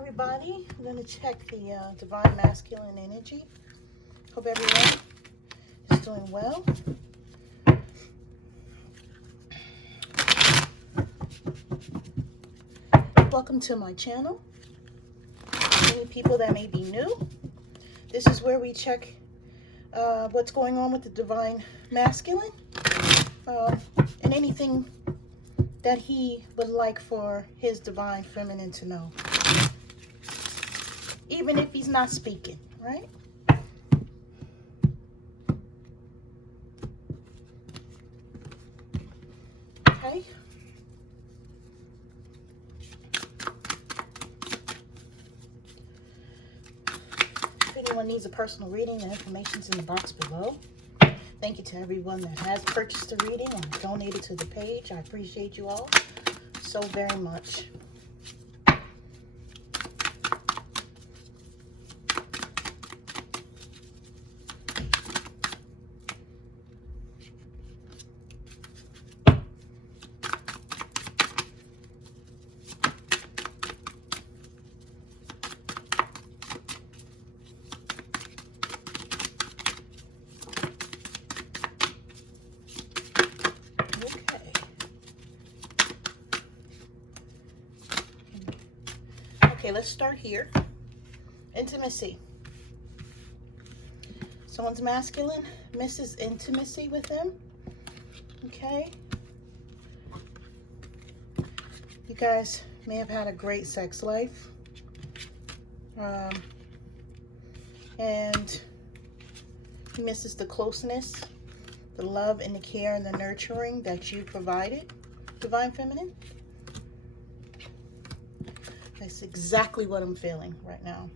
everybody. I'm going to check the divine masculine energy. Hope everyone is doing well. Welcome to my channel. Many people that may be new, this is where we check what's going on with the divine masculine and anything that he would like for his divine feminine to know, even if he's not speaking, right? Okay. If anyone needs a personal reading, the information's in the box below. Thank you to everyone that has purchased the reading and donated to the page. I appreciate you all so very much. Okay, let's start here. Intimacy. Someone's masculine misses intimacy with them. Okay. You guys may have had a great sex life. And he misses the closeness, the love and the care and the nurturing that you provided, divine feminine. That's exactly what I'm feeling right now.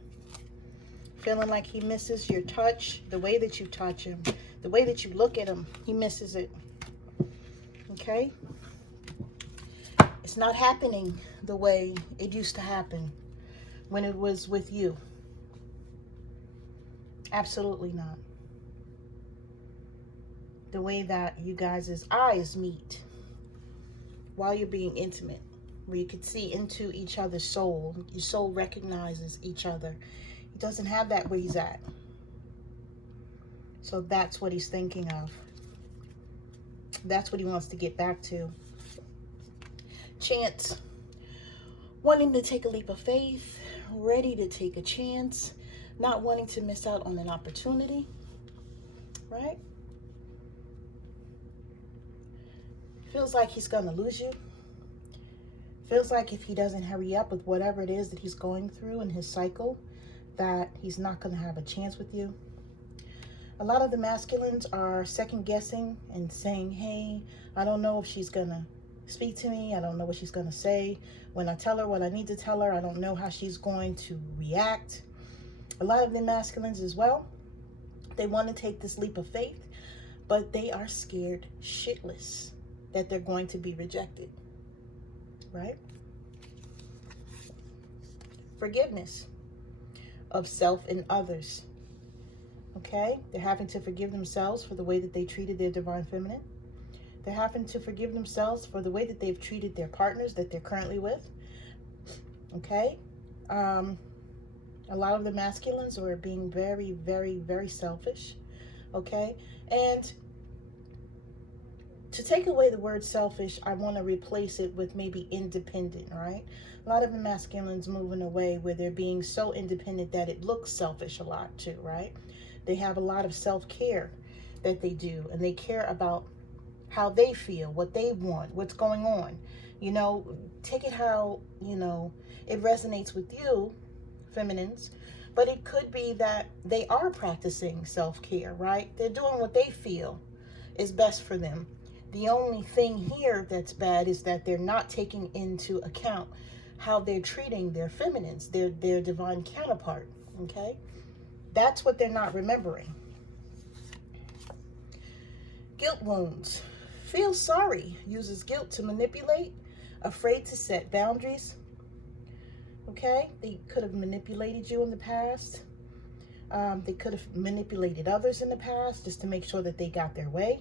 Feeling like he misses your touch, the way that you touch him, the way that you look at him. He misses it. Okay? It's not happening the way it used to happen when it was with you. Absolutely not. The way that you guys' eyes meet while you're being intimate, where you could see into each other's soul. Your soul recognizes each other. He doesn't have that where he's at. So that's what he's thinking of. That's what he wants to get back to. Chance. Wanting to take a leap of faith. Ready to take a chance. Not wanting to miss out on an opportunity. Right? Feels like he's going to lose you. Feels like if he doesn't hurry up with whatever it is that he's going through in his cycle, that he's not going to have a chance with you. A lot of the masculines are second guessing and saying, hey, I don't know if she's going to speak to me. I don't know what she's going to say. When I tell her what I need to tell her, I don't know how she's going to react. A lot of the masculines as well, they want to take this leap of faith, but they are scared shitless that they're going to be rejected. Right? Forgiveness of self and others. Okay? They're having to forgive themselves for the way that they treated their divine feminine. They're having to forgive themselves for the way that they've treated their partners that they're currently with. Okay? A lot of the masculines are being very, very, very selfish. Okay? And to take away the word selfish, I want to replace it with maybe independent, right? A lot of the masculines moving away where they're being so independent that it looks selfish a lot too, right? They have a lot of self-care that they do, and they care about how they feel, what they want, what's going on. You know, take it how, you know, it resonates with you, feminines, but it could be that they are practicing self-care, right? They're doing what they feel is best for them. The only thing here that's bad is that they're not taking into account how they're treating their feminines, their divine counterpart, okay? That's what they're not remembering. Guilt wounds. Feels sorry. Uses guilt to manipulate. Afraid to set boundaries. Okay? They could have manipulated you in the past. They could have manipulated others in the past just to make sure that they got their way.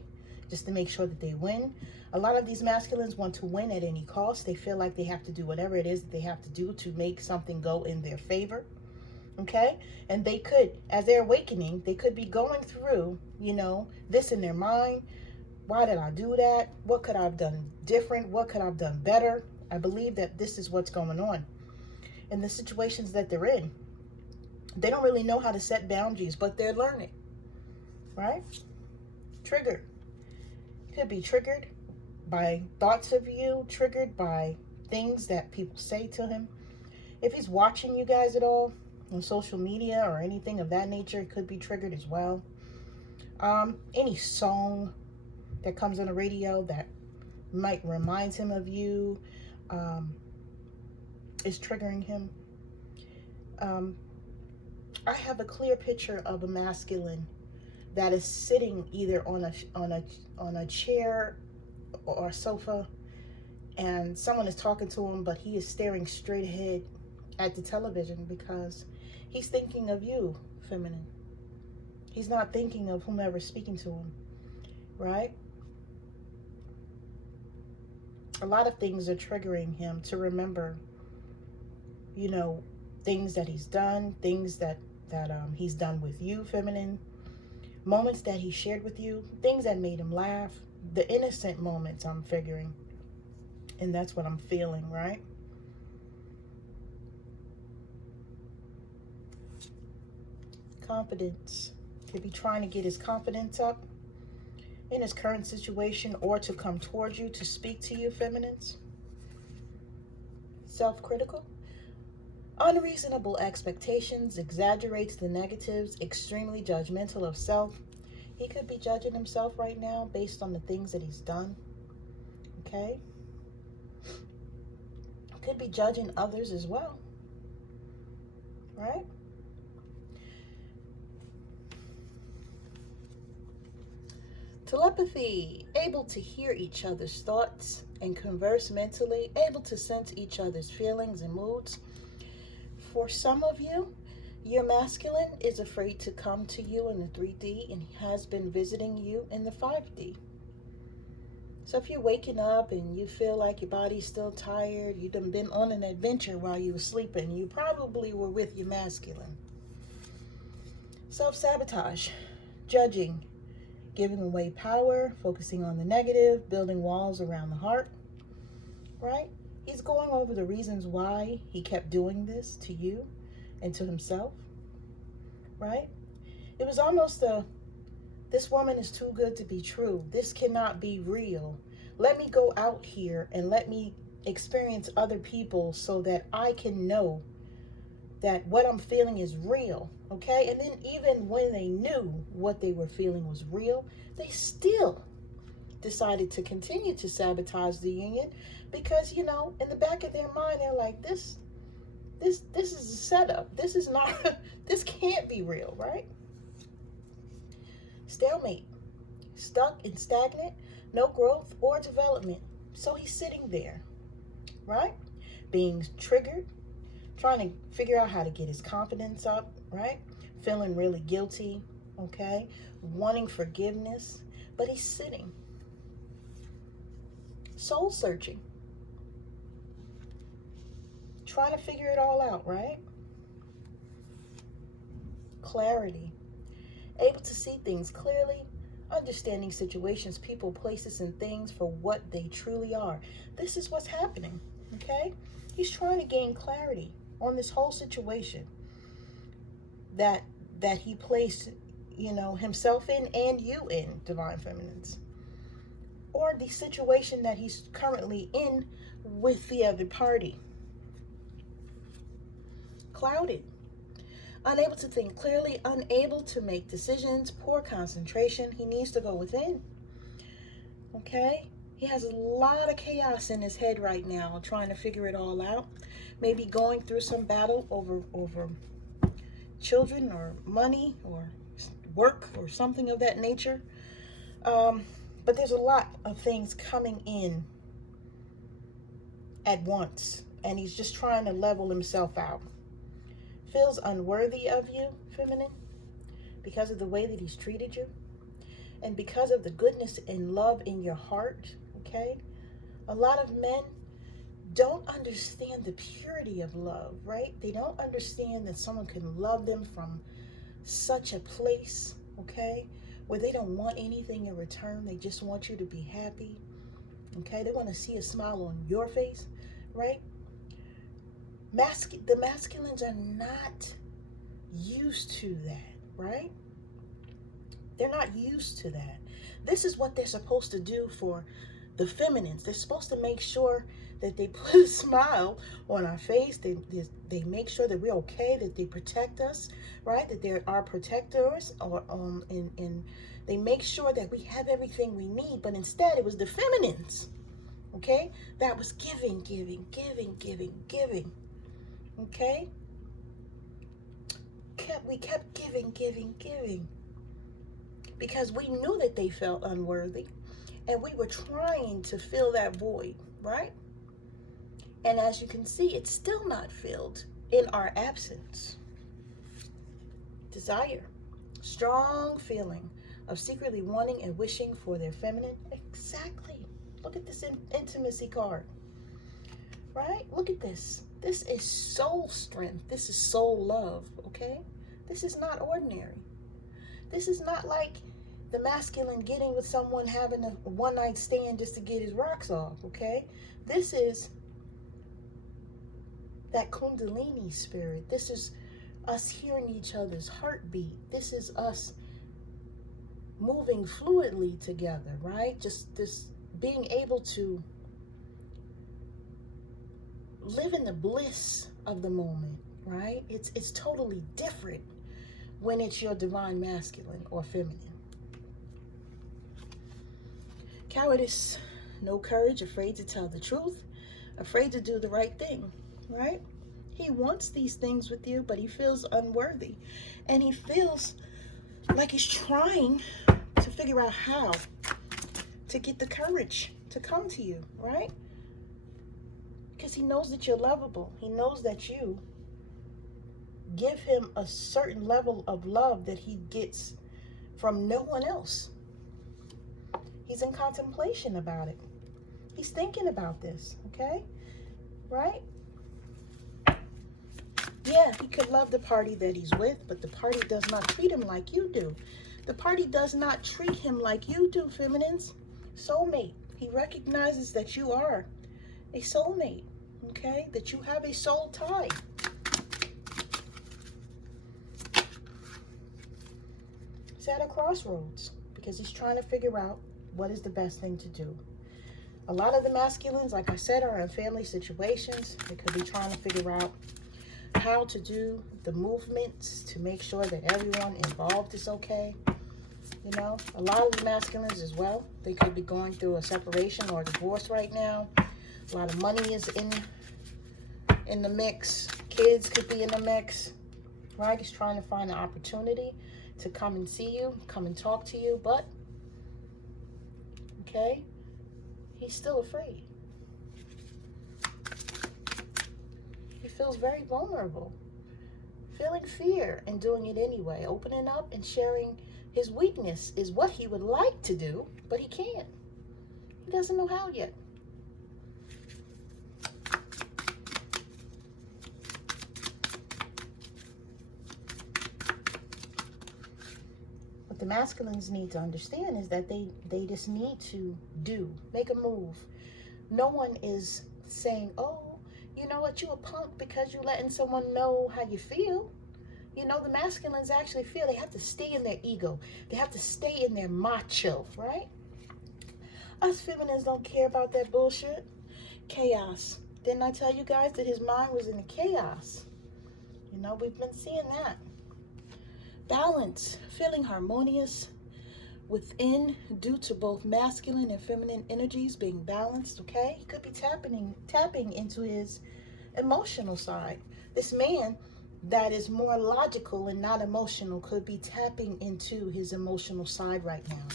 just to make sure that they win. A lot of these masculines want to win at any cost. They feel like they have to do whatever it is that they have to do to make something go in their favor. Okay? And they could, as they're awakening, they could be going through, you know, this in their mind. Why did I do that? What could I have done different? What could I have done better? I believe that this is what's going on in the situations that they're in. They don't really know how to set boundaries, but they're learning, right? Triggered. Could be triggered by thoughts of you, triggered by things that people say to him. If he's watching you guys at all on social media or anything of that nature, it could be triggered as well. Any song that comes on the radio that might remind him of you is triggering him. I have a clear picture of a masculine that is sitting either on a chair or a sofa, and someone is talking to him, but he is staring straight ahead at the television because he's thinking of you, feminine. He's not thinking of whomever's speaking to him, right? A lot of things are triggering him to remember, you know, things that he's done, things that he's done with you, feminine, moments that he shared with you, things that made him laugh, the innocent moments, I'm figuring. And that's what I'm feeling, right? Confidence. Could be trying to get his confidence up in his current situation or to come towards you, to speak to you, feminines. Self-critical. Unreasonable expectations, exaggerates the negatives, extremely judgmental of self. He could be judging himself right now based on the things that he's done. Okay? Could be judging others as well. Right? Telepathy, able to hear each other's thoughts and converse mentally, able to sense each other's feelings and moods. For some of you, your masculine is afraid to come to you in the 3D and has been visiting you in the 5D. So if you're waking up and you feel like your body's still tired, you've done been on an adventure while you were sleeping, you probably were with your masculine. Self-sabotage, judging, giving away power, focusing on the negative, building walls around the heart, right? He's going over the reasons why he kept doing this to you and to himself, right? It was almost this woman is too good to be true. This cannot be real. Let me go out here and let me experience other people so that I can know that what I'm feeling is real, okay? And then even when they knew what they were feeling was real, they still decided to continue to sabotage the union because, you know, in the back of their mind, they're like, this is a setup. This is not, this can't be real, right? Stalemate, stuck and stagnant, no growth or development. So he's sitting there, right? Being triggered, trying to figure out how to get his confidence up, right? Feeling really guilty, okay? Wanting forgiveness, but he's sitting. Soul searching. Trying to figure it all out, right? Clarity. Able to see things clearly, understanding situations, people, places, and things for what they truly are. This is what's happening, okay? He's trying to gain clarity on this whole situation that he placed, you know, himself in and you in, divine feminines. Or the situation that he's currently in with the other party. Clouded. Unable to think clearly, unable to make decisions, poor concentration. He needs to go within. Okay? He has a lot of chaos in his head right now, trying to figure it all out. Maybe going through some battle over children or money or work or something of that nature. But there's a lot of things coming in at once, and he's just trying to level himself out. Feels unworthy of you, feminine, because of the way that he's treated you. And because of the goodness and love in your heart, okay, a lot of men don't understand the purity of love, right? They don't understand that someone can love them from such a place, okay, where they don't want anything in return. They just want you to be happy, okay? They want to see a smile on your face, right? The masculines are not used to that, right? They're not used to that. This is what they're supposed to do for the feminines. They're supposed to make sure that they put a smile on our face. They make sure that we're okay, that they protect us, right? That they're our protectors, and they make sure that we have everything we need. But instead, it was the feminines, okay, that was giving, okay? We kept giving. Because we knew that they felt unworthy, and we were trying to fill that void, right? And as you can see, it's still not filled in our absence. Desire, strong feeling of secretly wanting and wishing for their feminine. Exactly. Look at this intimacy card, right? Look at this. This is soul strength. This is soul love, okay? This is not ordinary. This is not like the masculine getting with someone, having a one-night stand just to get his rocks off, okay? This is that kundalini spirit. This is us hearing each other's heartbeat. This is us moving fluidly together, right? Just this being able to live in the bliss of the moment, right? It's totally different when it's your divine masculine or feminine. Cowardice, no courage, afraid to tell the truth, afraid to do the right thing, right? He wants these things with you, but he feels unworthy. And he feels like he's trying to figure out how to get the courage to come to you, right? Because he knows that you're lovable. He knows that you give him a certain level of love that he gets from no one else. He's in contemplation about it. He's thinking about this, okay? Right? Yeah, he could love the party that he's with, but the party does not treat him like you do. The party does not treat him like you do, feminines. Soulmate. He recognizes that you are a soulmate, okay? That you have a soul tie. He's at a crossroads because he's trying to figure out what is the best thing to do. A lot of the masculines, like I said, are in family situations. They could be trying to figure out how to do the movements to make sure that everyone involved is okay. You know, a lot of the masculines as well, they could be going through a separation or a divorce right now. A lot of money is in the mix. Kids could be in the mix, right? He's trying to find an opportunity to come and see you, come and talk to you, but okay, he's still afraid. He feels very vulnerable, feeling fear and doing it anyway. Opening up and sharing his weakness is what he would like to do, but he can't. He doesn't know how yet. What the masculines need to understand is that they just need to make a move. No one is saying, oh, you know what, you a punk because you're letting someone know how you feel. You know, the masculines actually feel they have to stay in their ego. They have to stay in their macho, right? Us feminines don't care about that bullshit. Chaos. Didn't I tell you guys that his mind was in the chaos? You know, we've been seeing that. Balance, feeling harmonious within due to both masculine and feminine energies being balanced, okay? He could be tapping into his emotional side. This man that is more logical and not emotional could be tapping into his emotional side right now.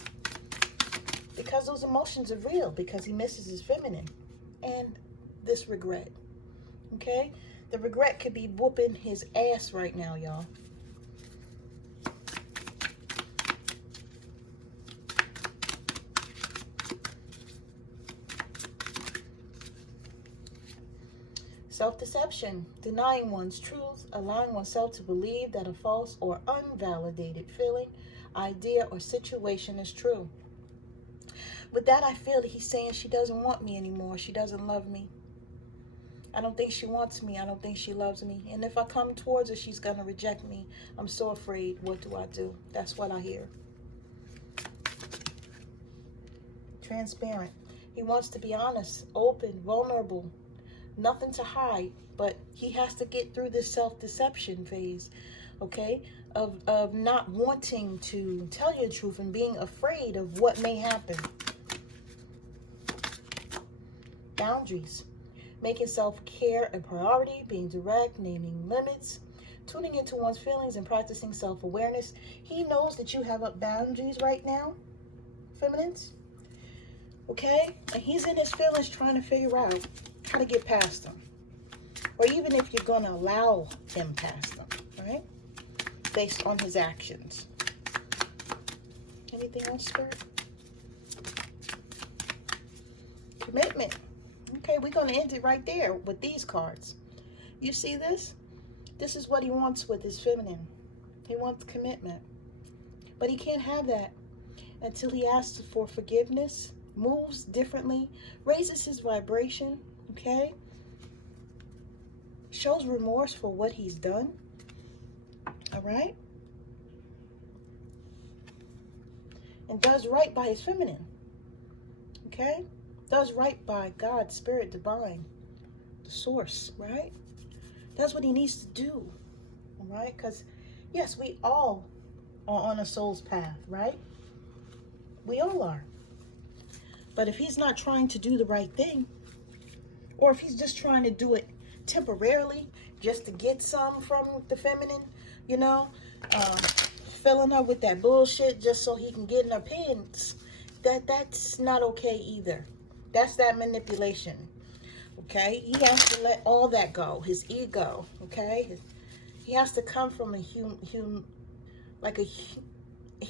Because those emotions are real, because he misses his feminine. And this regret, okay? The regret could be whooping his ass right now, y'all. Self-deception, denying one's truth, allowing oneself to believe that a false or unvalidated feeling, idea, or situation is true. With that, I feel that he's saying she doesn't want me anymore. She doesn't love me. I don't think she wants me. I don't think she loves me. And if I come towards her, she's going to reject me. I'm so afraid. What do I do? That's what I hear. Transparent. He wants to be honest, open, vulnerable. Nothing to hide. But he has to get through this self-deception phase, okay? Of not wanting to tell you the truth and being afraid of what may happen. Boundaries. Making self-care a priority, being direct, naming limits, tuning into one's feelings, and practicing self-awareness. He knows that you have boundaries right now, feminines, okay? And he's in his feelings trying to figure out how to get past them. Or even if you're going to allow him past them, right? Based on his actions. Anything else, Spirit? Commitment. Okay, we're going to end it right there with these cards. You see this? This is what he wants with his feminine. He wants commitment. But he can't have that until he asks for forgiveness, moves differently, raises his vibration, okay? Shows remorse for what he's done. All right? And does right by his feminine. Okay? Does right by God, Spirit, Divine, the source, right? That's what he needs to do, all right? Because, yes, we all are on a soul's path, right? We all are. But if he's not trying to do the right thing, or if he's just trying to do it temporarily, just to get some from the feminine, you know, filling her with that bullshit just so he can get in her pants, that's not okay either. That's that manipulation, okay? He has to let all that go, his ego, okay? He has to come from he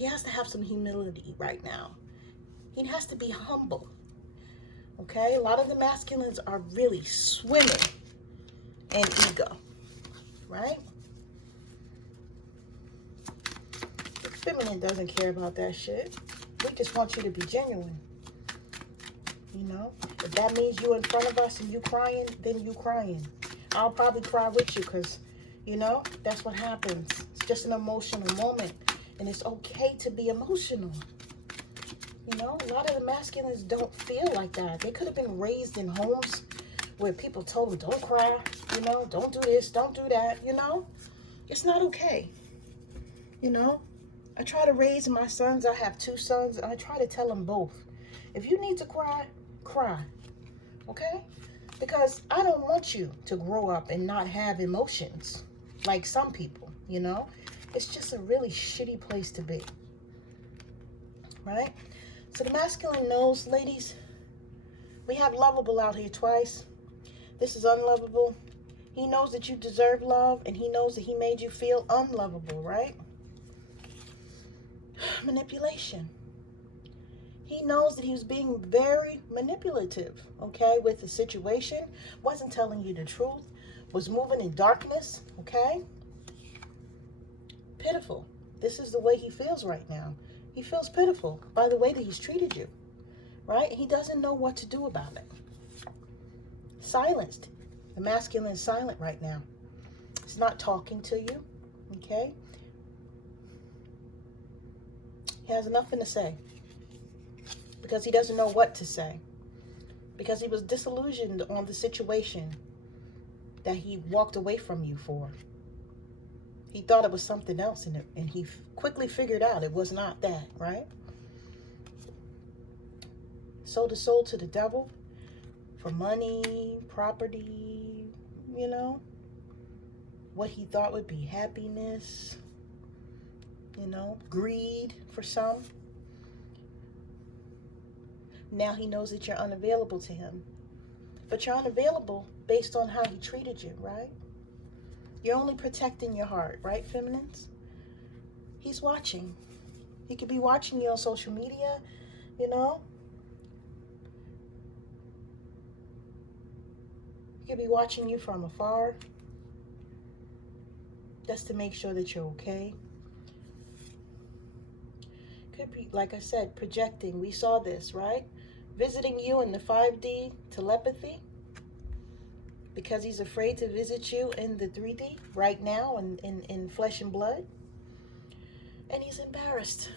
has to have some humility right now. He has to be humble, okay? A lot of the masculines are really swimming in ego, right? The feminine doesn't care about that shit. We just want you to be genuine. You know, if that means you in front of us and you crying, then you crying. I'll probably cry with you because, you know, that's what happens. It's just an emotional moment. And it's okay to be emotional. You know, a lot of the masculines don't feel like that. They could have been raised in homes where people told them, don't cry, you know, don't do this, don't do that, you know. It's not okay. You know, I try to raise my sons. I have 2 sons. And I try to tell them both. If you need to cry, cry, okay? Because I don't want you to grow up and not have emotions like some people, you know? It's just a really shitty place to be, right? So the masculine knows, ladies, we have lovable out here twice. This is unlovable. He knows that you deserve love, and he knows that he made you feel unlovable, right? Manipulation. He knows that he was being very manipulative, okay, with the situation, wasn't telling you the truth, was moving in darkness, okay? Pitiful. This is the way he feels right now. He feels pitiful by the way that he's treated you, right? He doesn't know what to do about it. Silenced. The masculine is silent right now. It's not talking to you, okay? He has nothing to say. Because he doesn't know what to say. Because he was disillusioned on the situation that he walked away from you for. He thought it was something else, and he quickly figured out it was not that, right? Sold his soul to the devil for money, property, you know, what he thought would be happiness, you know, greed for some. Now he knows that you're unavailable to him. But you're unavailable based on how he treated you, right? You're only protecting your heart, right, feminines? He's watching. He could be watching you on social media, you know. He could be watching you from afar, just to make sure that you're okay. Could be, like I said, projecting. We saw this, right? Visiting you in the 5D telepathy, because he's afraid to visit you in the 3D right now in flesh and blood. And he's embarrassed.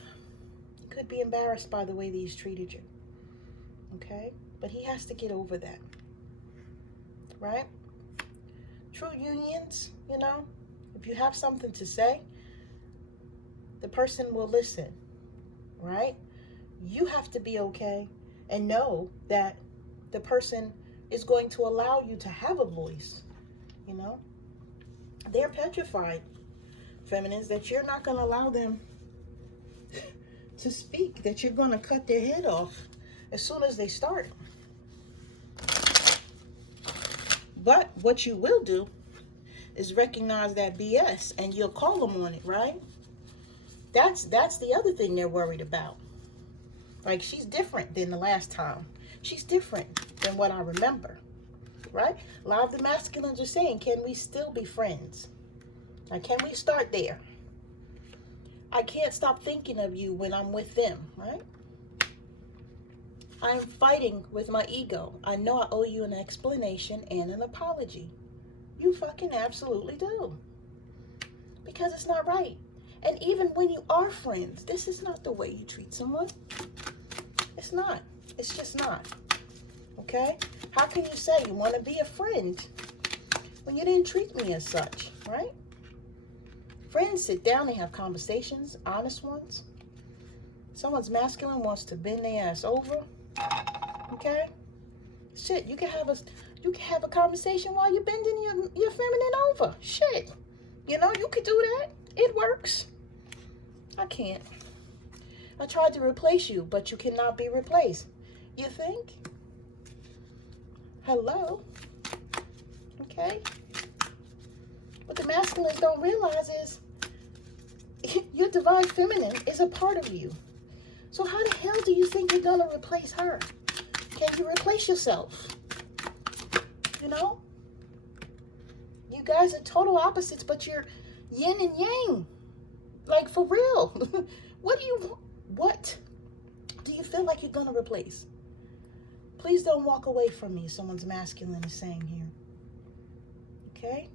He could be embarrassed by the way that he's treated you. Okay? But he has to get over that. Right? True unions, you know, if you have something to say, the person will listen. Right? You have to be okay and know that the person is going to allow you to have a voice. You know? They're petrified, feminines, that you're not going to allow them to speak, that you're going to cut their head off as soon as they start. But what you will do is recognize that BS and you'll call them on it, right? That's the other thing they're worried about. Like, she's different than the last time. She's different than what I remember, right? A lot of the masculines are saying, can we still be friends? Like, can we start there? I can't stop thinking of you when I'm with them, right? I'm fighting with my ego. I know I owe you an explanation and an apology. You fucking absolutely do. Because it's not right. And even when you are friends, this is not the way you treat someone. It's not. It's just not. Okay? How can you say you want to be a friend when you didn't treat me as such, right? Friends sit down and have conversations, honest ones. Someone's masculine wants to bend their ass over. Okay? Shit, you can have a conversation while you're bending your feminine over. Shit. You know, you could do that. It works. I can't. I tried to replace you, but you cannot be replaced. You think? Hello? Okay? What the masculines don't realize is your divine feminine is a part of you. So how the hell do you think you're going to replace her? Can you replace yourself? You know? You guys are total opposites, but you're yin and yang. Like, for real. What do you feel like you're going to replace? Please don't walk away from me, someone's masculine is saying here. Okay?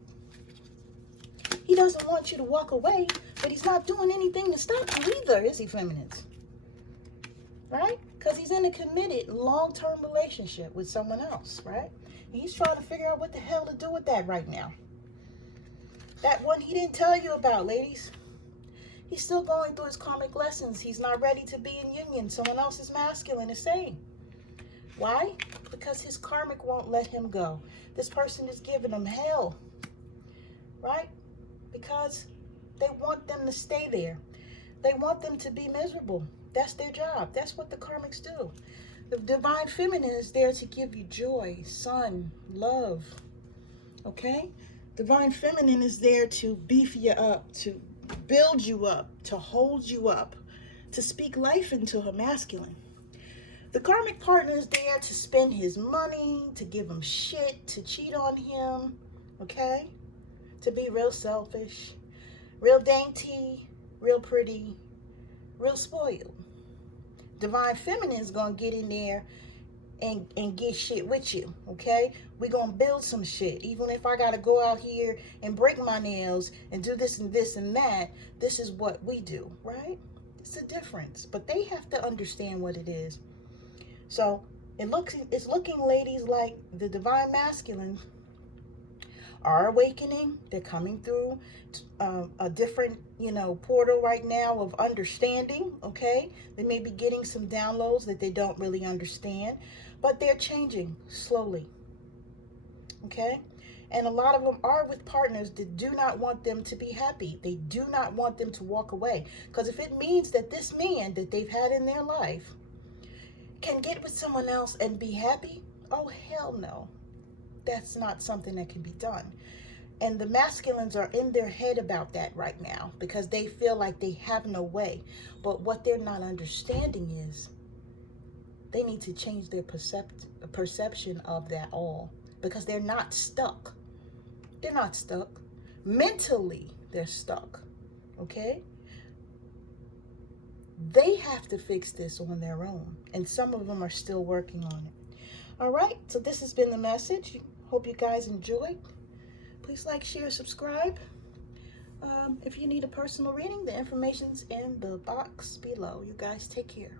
He doesn't want you to walk away, but he's not doing anything to stop you either, is he, feminines? Right? Because he's in a committed long-term relationship with someone else, right? He's trying to figure out what the hell to do with that right now. That one he didn't tell you about, ladies. He's still going through his karmic lessons. He's not ready to be in union. Someone else's masculine is saying. Why? Because his karmic won't let him go. This person is giving him hell. Right? Because they want them to stay there. They want them to be miserable. That's their job. That's what the karmics do. The divine feminine is there to give you joy, sun, love. Okay? Divine feminine is there to beef you up, to build you up, to hold you up, to speak life into her masculine. The karmic partner is there to spend his money, to give him shit, to cheat on him, okay? To be real selfish, real dainty, real pretty, real spoiled. Divine feminine is going to get in there and get shit with you, okay? We're going to build some shit. Even if I got to go out here and break my nails and do this and this and that, this is what we do, right? It's a difference. But they have to understand what it is. So it's looking, ladies, like the divine masculine are awakening. They're coming through a different, portal right now of understanding, okay? They may be getting some downloads that they don't really understand, but they're changing slowly, okay? And a lot of them are with partners that do not want them to be happy. They do not want them to walk away. Because if it means that this man that they've had in their life can get with someone else and be happy, oh, hell no. That's not something that can be done. And the masculines are in their head about that right now because they feel like they have no way. But what they're not understanding is they need to change their perception of that all. because they're not stuck. They're not stuck. Mentally, they're stuck. Okay? They have to fix this on their own. And some of them are still working on it. All right. So this has been the message. Hope you guys enjoyed. Please like, share, subscribe. If you need a personal reading, the information's in the box below. You guys take care.